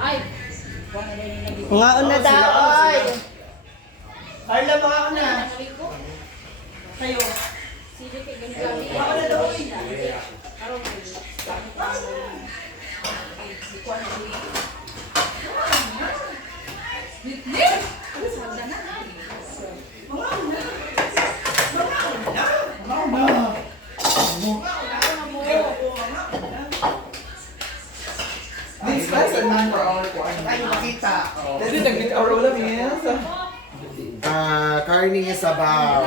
Mga una daw, ay! Carla, mga una. Kayo. Mga una daw, Karni sabaw.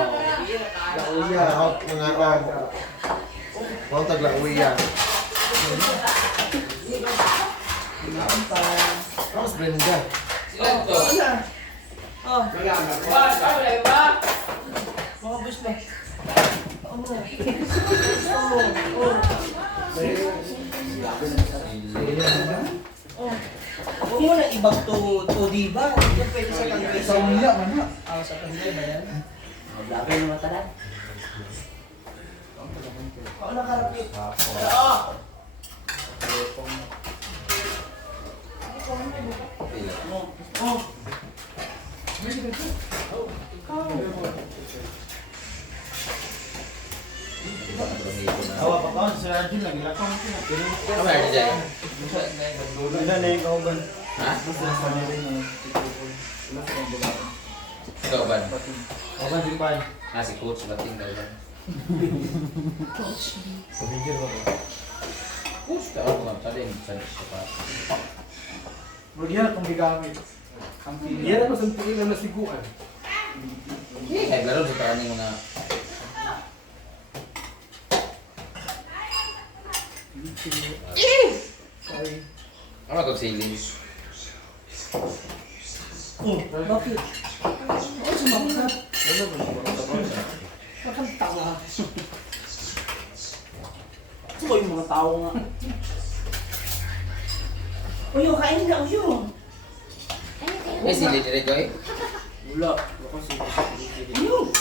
Lauya, mga taglauya. Tapos Brenda. Oh. Mga bus ba? Huwag mo na ibag to diba? Hindi pwede sa kanila. Sa unya man na. Sa kanila ba yan? Maglagay ng mata lang. Ako nakarapit. Oo! Oh! Awa pa kaon si Arjun lagi lakong sila. Ano ba yun dyan? Wala na yung kauban. Ha? Basta sa nila yung wala sa kong bulan. Ikaw ba? Kauban din pa. Si coach, bating daw ba? Sa video ba? Coach, tawag ko nga. Sabi yung sabi ko pa. Magyan kung gigamit. Yan ako sa tingin na nasiguan. Kahit laro sa takan yung mga... Sorry. Ano ba ito sailing? Bakit? Oo, sumakat. Bakit tanga? Ito ko yung mga tao nga. Uyo, kain na, uyo. May sili direct ko eh. Wala. Wala ko sa Uyo.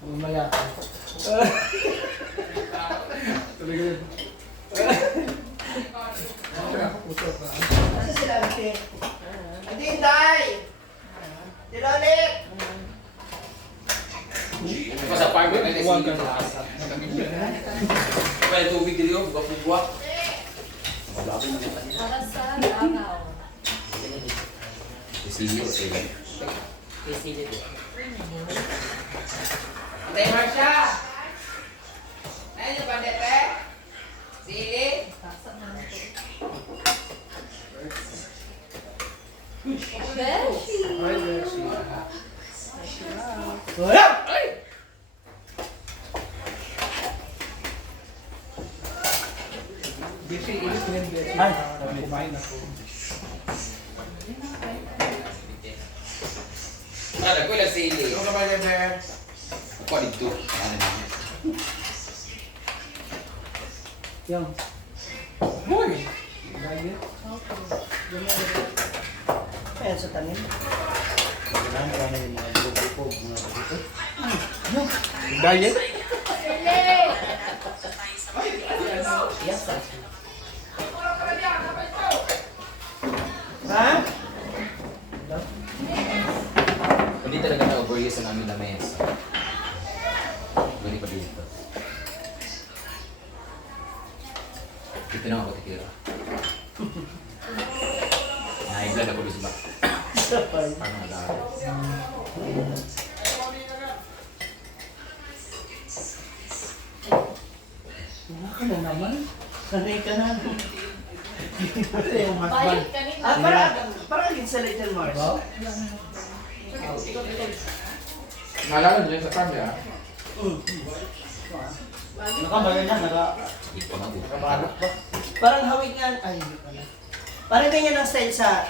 Mamaya. Asa sila, ate? Ate, Inday! Tilolit! Masa park na sili. Kaya tubig dito, buka-buka. Para sa langaw. Sili o sili. Antay Marsha! Ayun yung pandete? Sili? Beshi! Ay, kumain ako. Ano, ko lang sili. Ano ka ba yan, Bear? Ako dito. Ano na? Yang. Boy! Ayan sa tanim. Kailangan ka na yung mga grupo mga dito. Diet? Ha? Hindi talaga na-overuse ang aming lamesa. Bali pa dito. Dito na ako titira. Naiblad ako dito ba? Parang malaki. Wala ka na naman. Sanay ka na. Ito yung husband. Bayad kanina. Para din sa Little Mars. Naalala niyo sa kanya? Nakabagay na, Hindi ko na dito. nakabalak ba? Parang hawig nga, ay hindi pala. Parang ganyan ang style sa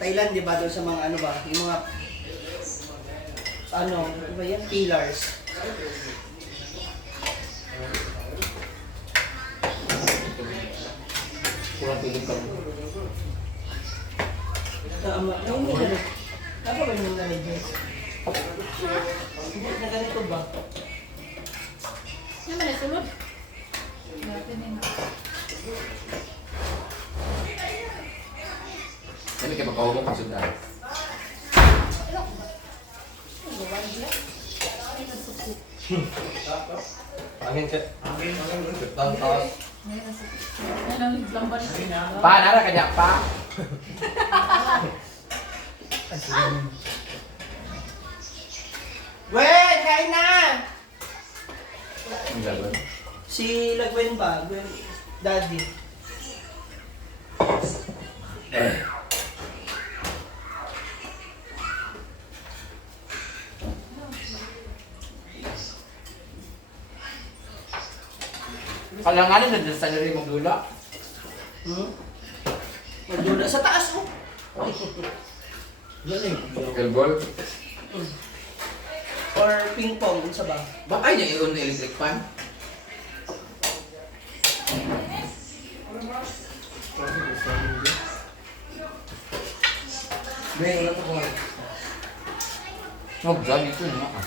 Thailand, di ba? Doon sa mga ano ba, yung mga ano ba yan? Pillars. Kurang piling ka mo. Tama. Ay, hindi na. Ako ba yung nalagay? Hindi na ganito ba? Yan ba nasulod? Grabe na yun. Kami kayo magkawag kong sudan. Angin ka. Yan ang lamban. Pa, nara kanya pa. Wait, kain na! Ang laban. Si Lagwen ba? Gwen, daddy. Kalanganin na dyan sa nari mong lula. Magdula sa taas mo. Elbol. Or ping pong, sa ba? Baka yung i-on na electric fan? Huwag dyan, ito na ka.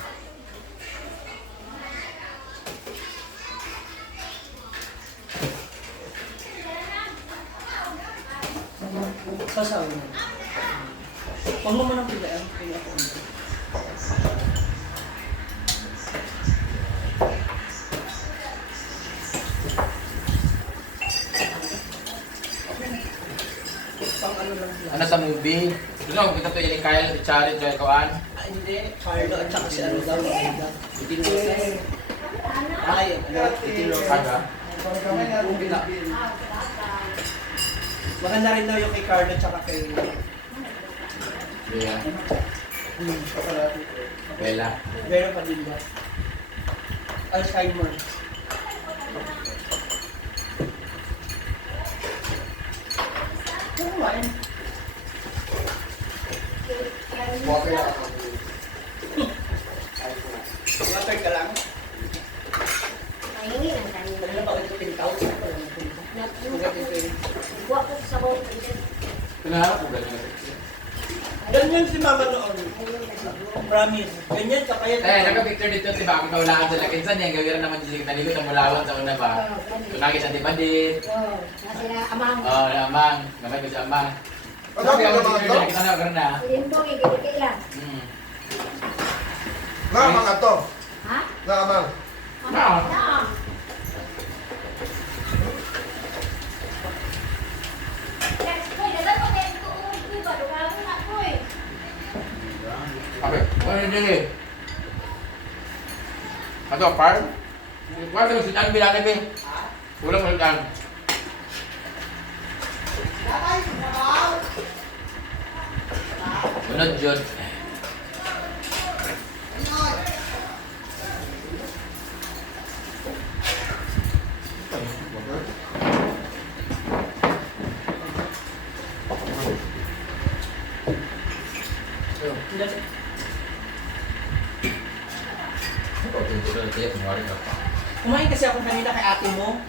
Sasawa mo. Huwag mo man ang pilaan. Kaya ako. Pang ano lang sila. Ano sa movie? Gusto mo kita to yung Kyle, si Charlie, Joy Kawan? Ah, hindi. Carlo at saka si ano daw. Itinose. Ay, ano? Itinose. Aga? Maganda rin daw yung kay Carlo at saka kay... Yeah. Kakalati. Bella. Vera Padilla. Alzheimer. Ano ba yun? Water ka lang. Mahingi lang tayo. Ano ba ito? 10,000 pa lang. Buwa ko sa bawang. Pinaharap ko ganyan. Ganyan si Mama noon. Promise. Ganyan ka kaya. Naka-picture dito, diba? Kung kaulaan sa lakinsan niya, gawin naman dito naligo sa mulawan sa una ba? Tunagi sa dibadit. Oo. Nasa amang. Oo, na amang. Gamay ko sa amang. Ano Sabi ba ako naman picture to? na, kita na, gano'n na. Limbo, igibigay lang. Nga mga to. Ha? Nga mang. Na. Na. Hoy, dalan mo din ko. Uy, ba? Lugaw na ko eh. Okay, ano yun eh? Ato, par? Wala ko sitan bilang ni. Ulang mo sitan. Unod yun. Kumain kasi ako kanina kay ate mo.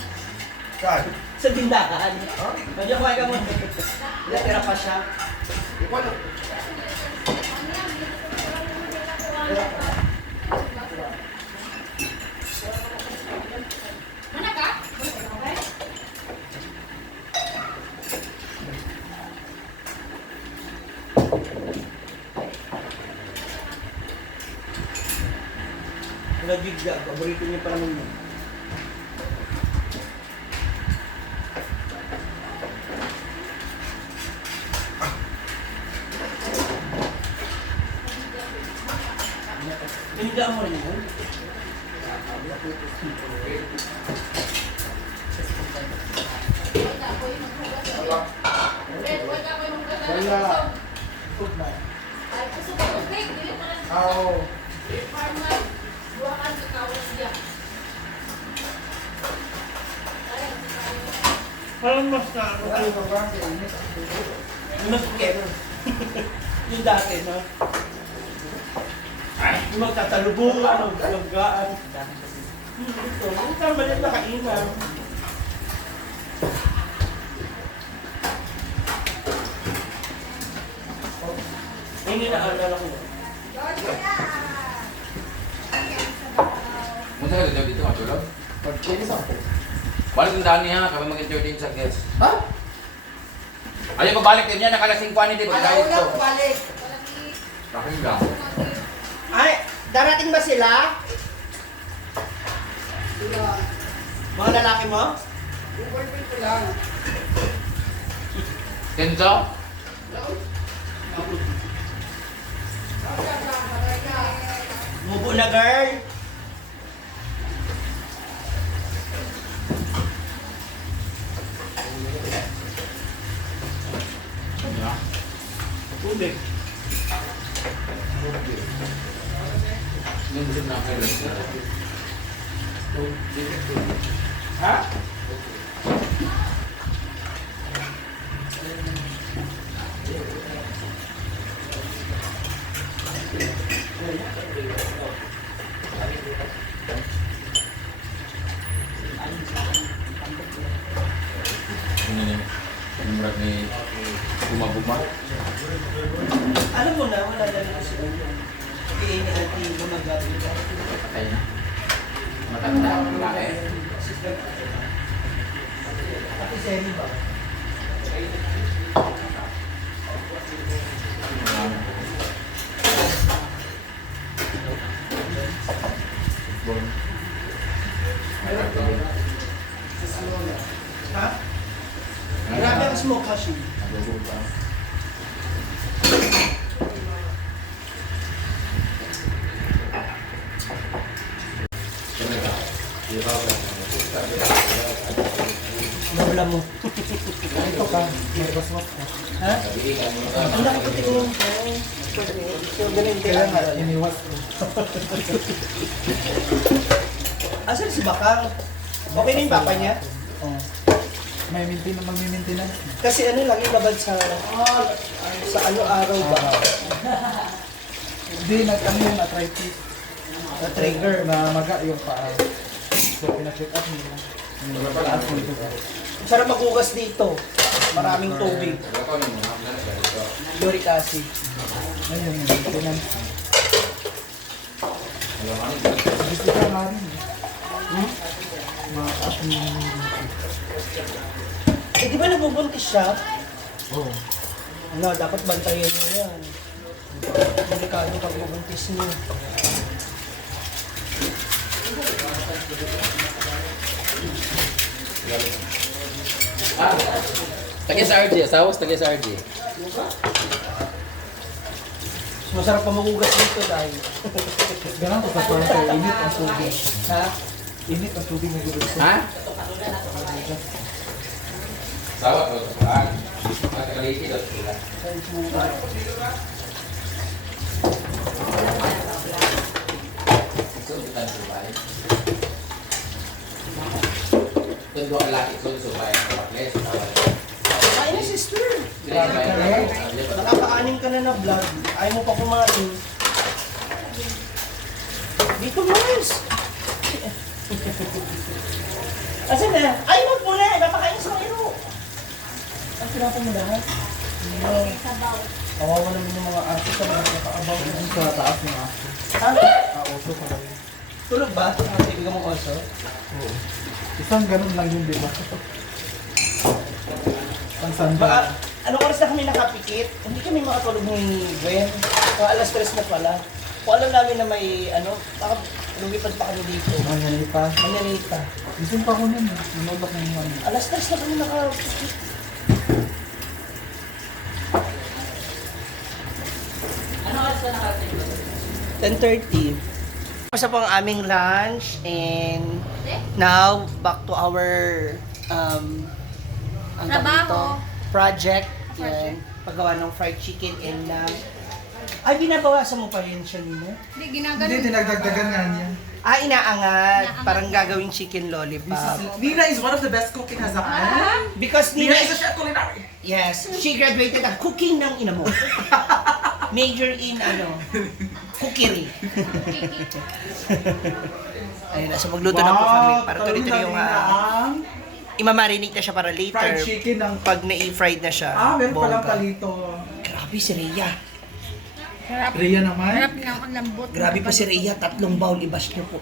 Saan? Sa tindahan. Medyo kumain ka mo. Natira pa siya. Mana ka? Okay. Nagigga. Paborito niya pa naman yun. Pinigla mo rin yun. Wala. Ay, gusto ko tubig. Dili mo lang. Aw. Farmer. Buwakan sa kawas niya. Parang mas na ano. Mas kero. Yung dati, no? Yung magtatalubong, maggaan. Ito, yung tama rin na kainan. Hindi na alala ko. Muna ka dito matulog? Balik ang daan niya, kami mag-entertain sa guest. Ha? Ayaw ko balik din niya, nakalasing pa ni Dave. Dahil ito. balik. Bakit lang? Ay, darating ba sila? Mga lalaki mo? Kenzo? Mubo na girl. Tubig. Yung busog na ako. Ha? Ano yun? Yung murag ni bumabuma. Alam mo na, wala na lang sila. Kaya ni Auntie gumagabi ka. Patay na. Matanda. Lalaki. Ate Sally ba? Ha? Grabe ang smoke machine. Nabla mo. Ito ka, may baswas ka. Ha? Ang nakaputi ko yung so, ganun kaya nga, iniwas ko. Asan si Bakang? Okay na yung papa niya? Oo. May maintenance. Kasi ano lang yung labad sa ano araw ba? Hindi, ano yung arthritis. Na trigger. Na maga yung paa. So, pina-check up nila. Sarap maghugas dito. Maraming tubig. Uric acid. Ayun, yung maintenance. Gusto ka nga rin. Ma-up yung... Eh, di ba nabubuntis siya? Oo. Ano, dapat bantayan mo yan. Delikado pag mabuntis niyo. Tagay sa RJ, asawas tagay sa RJ. Masarap pa maghugas dito dahil. Ganun ko sa parang init ang tubig. Ha? Init ang tubig mo gusto. Ha? Sawat ko sa paan. Matakaliti daw sila. Sundutan subay. Tundo ang laki subay. Kapatles. Ay na sister. Nakaka- Nakaka-anim ka na na vlog. Ayaw mo pa kumain. Dito Mars. Asan na? Ay, wag mo na. Napakain sa kayo. Ang pinapa mo lahat. Kawawa naman yung mga aso sa mga nakaabaw. Yung sa taas ng aso. Ha? Auto pa rin. Tulog ba? Ang ibig mong oso? Oo. Isang ganun lang yun, di ba? Ang sanda. Ba, anong oras na kami nakapikit? Hindi kami makatulog ni Gwen. Alas 3 na pala. Kung alam namin na may baka lumipad pa kami dito. Manyanita. Manyanita. Gising pa ko nun. Nunod ng ano. Alas 3 na kami nakapikit. Ano oras na nakapikit? 10:30. Tapos na po ang aming lunch and now back to our ang tawag dito, project. Yan. Paggawa ng fried chicken and ay, binabawasan mo pa rin siya nila? Hindi, ginagano. Hindi, dinagdagdagan nga niya. Inaangat. Parang gagawing chicken lollipop. Nina is one of the best cook in Hazaan. Because Nina Nina is a chef culinary. yes, she graduated ang cooking ng ina mo. Major in Kukiri. Ayun na, so magluto na po kami. Para tuloy-tuloy yung imamarinate na siya para later. Fried chicken ng... Pag na-i-fried na siya. meron palang bongga. palito. Grabe si Rhea. Rhea naman. Harap na ako lambot. Grabe po si Rhea. 3 bowl. Ibas niyo po.